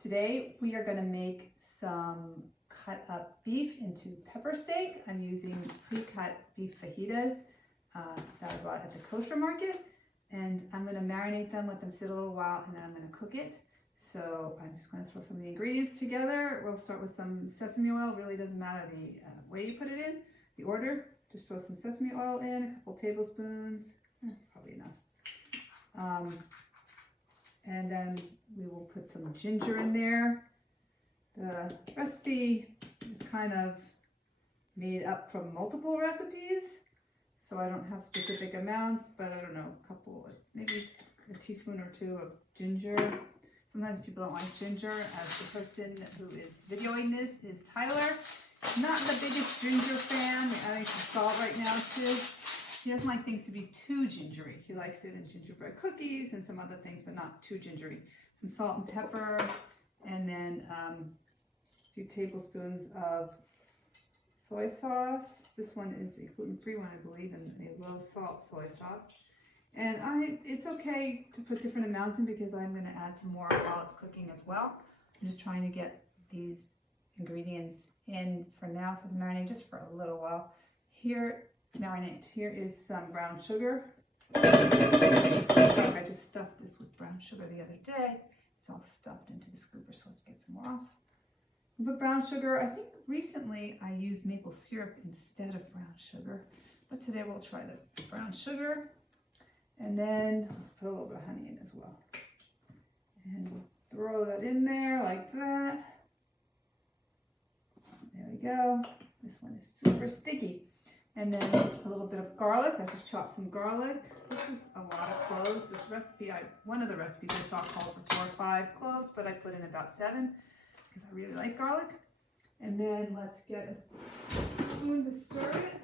Today we are going to make some cut up beef into pepper steak. I'm using pre-cut beef fajitas that I bought at the kosher market, and I'm going to marinate them, let them sit a little while, and then I'm going to cook it. So I'm just going to throw some of the ingredients together. We'll start with some sesame oil. Really doesn't matter the way you put it in, the order. Just throw some sesame oil in, a couple tablespoons. That's probably enough. And then we will put some ginger in there. The recipe is kind of made up from multiple recipes, so I don't have specific amounts, but I don't know, a couple, maybe a teaspoon or two of ginger. Sometimes people don't like ginger, as the person who is videoing this is Tyler. Not the biggest ginger fan. We're adding some salt right now too. He doesn't like things to be too gingery. He likes it in gingerbread cookies and some other things, but not too gingery. Some salt and pepper, and then a few tablespoons of soy sauce. This one is a gluten-free one, I believe, and a low-salt soy sauce. And it's okay to put different amounts in because I'm going to add some more while it's cooking as well. I'm just trying to get these ingredients in for now, so I'm marinating just for a little while. Here is some brown sugar. I just stuffed this with brown sugar the other day. It's all stuffed into the scooper, so let's get some more off. With brown sugar, I think recently I used maple syrup instead of brown sugar, but today we'll try the brown sugar. And then let's put a little bit of honey in as well. And we'll throw that in there like that. There we go. This one is super sticky. And then a little bit of garlic. I just chopped some garlic. This is a lot of cloves. This recipe, one of the recipes I saw called for 4 or 5 cloves, but I put in about 7 because I really like garlic. And then let's get a spoon to stir it.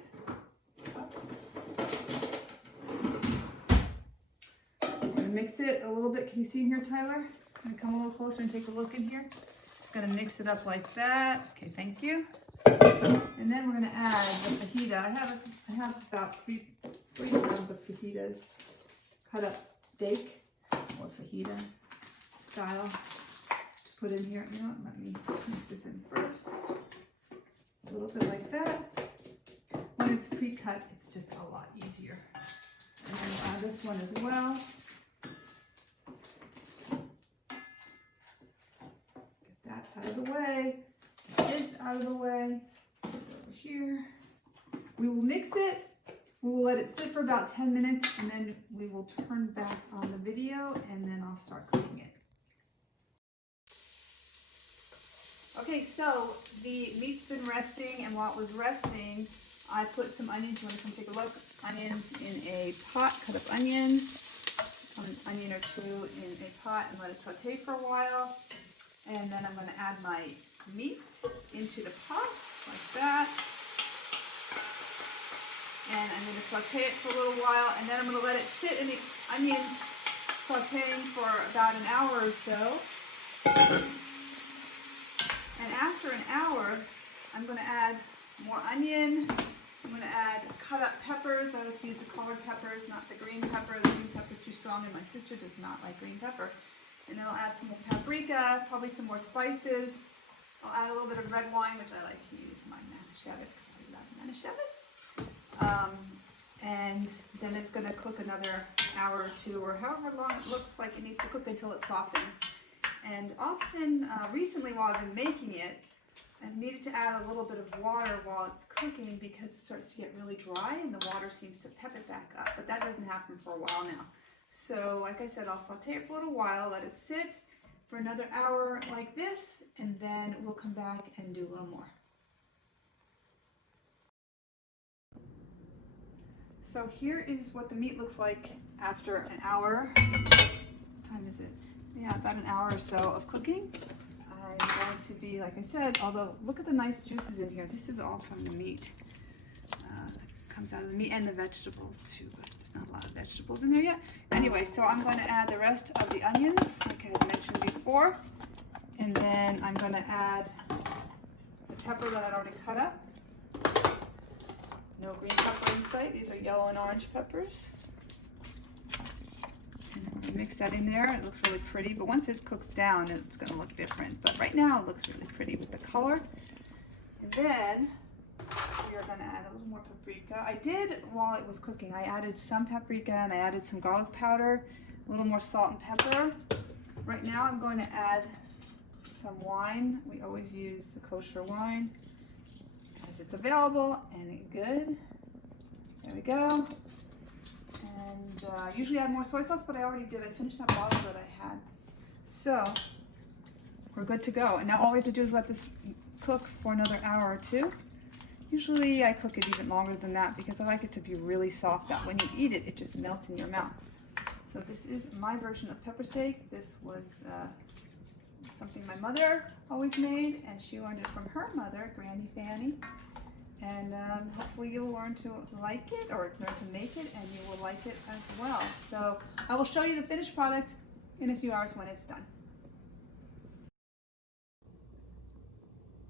I'm gonna mix it a little bit. Can you see in here, Tyler? I'm gonna come a little closer and take a look in here. Just gonna mix it up like that. Okay, thank you. And then we're going to add the fajita. I have about 3 pounds of fajitas, cut up steak or fajita style to put in here. You know what? Let me mix this in first. A little bit like that. When it's pre-cut, it's just a lot easier. And then we'll add this one as well. Get that out of the way. This out of the way. Put it over here. We will mix it. We will let it sit for about 10 minutes, and then we will turn back on the video, and then I'll start cooking it. Okay, so the meat's been resting, and while it was resting, I put some onions. You want to come take a look? Onions in a pot. Cut up onions. An onion or 2 in a pot, and let it saute for a while. And then I'm going to add my meat into the pot like that, and I'm going to saute it for a little while, and then I'm going to let it sit in the onions sauteing for about an hour or so. And after an hour, I'm going to add more onion. I'm going to add cut up peppers. I like to use the colored peppers, not the green pepper. The green pepper is too strong, and my sister does not like green pepper. And then I'll add some more paprika, probably some more spices. I'll add a little bit of red wine, which I like to use my manischewitz because I love manischewitz. And then it's going to cook another hour or 2, or however long it looks like it needs to cook until it softens. And often, recently while I've been making it, I've needed to add a little bit of water while it's cooking because it starts to get really dry and the water seems to pep it back up. But that doesn't happen for a while now. So like I said, I'll saute it for a little while, let it sit for another hour like this, and then we'll come back and do a little more. So here is what the meat looks like after an hour. What time is it? Yeah, about an hour or so of cooking. I'm going to be, like I said, although look at the nice juices in here. This is all from the meat. Comes out of the meat and the vegetables too, but there's not a lot of vegetables in there yet. Anyway, so I'm going to add the rest of the onions, like I had mentioned before, and then I'm going to add the pepper that I'd already cut up. No green pepper in sight. These are yellow and orange peppers. And then we're going to mix setting there. It looks really pretty, but once it cooks down, it's gonna look different. But right now it looks really pretty with the color. And then we're gonna add a little more paprika. I did, while it was cooking, I added some paprika and I added some garlic powder, a little more salt and pepper. Right now I'm going to add some wine. We always use the kosher wine as it's available and good. There we go. And usually I add more soy sauce, but I already did. I finished that bottle that I had. So we're good to go. And now all we have to do is let this cook for another hour or two. Usually I cook it even longer than that because I like it to be really soft, that when you eat it, it just melts in your mouth. So this is my version of pepper steak. This was something my mother always made, and she learned it from her mother, Granny Fanny. And hopefully you'll learn to like it, or learn to make it, and you will like it as well. So I will show you the finished product in a few hours when it's done.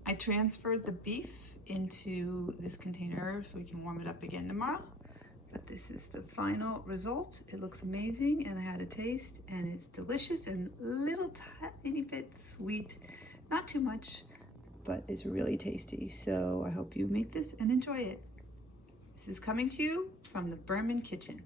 I transferred the beef into this container so we can warm it up again tomorrow. But this is the final result. It looks amazing, and I had a taste, and it's delicious and a little tiny bit sweet. Not too much, but it's really tasty. So I hope you make this and enjoy it. This is coming to you from the Berman Kitchen.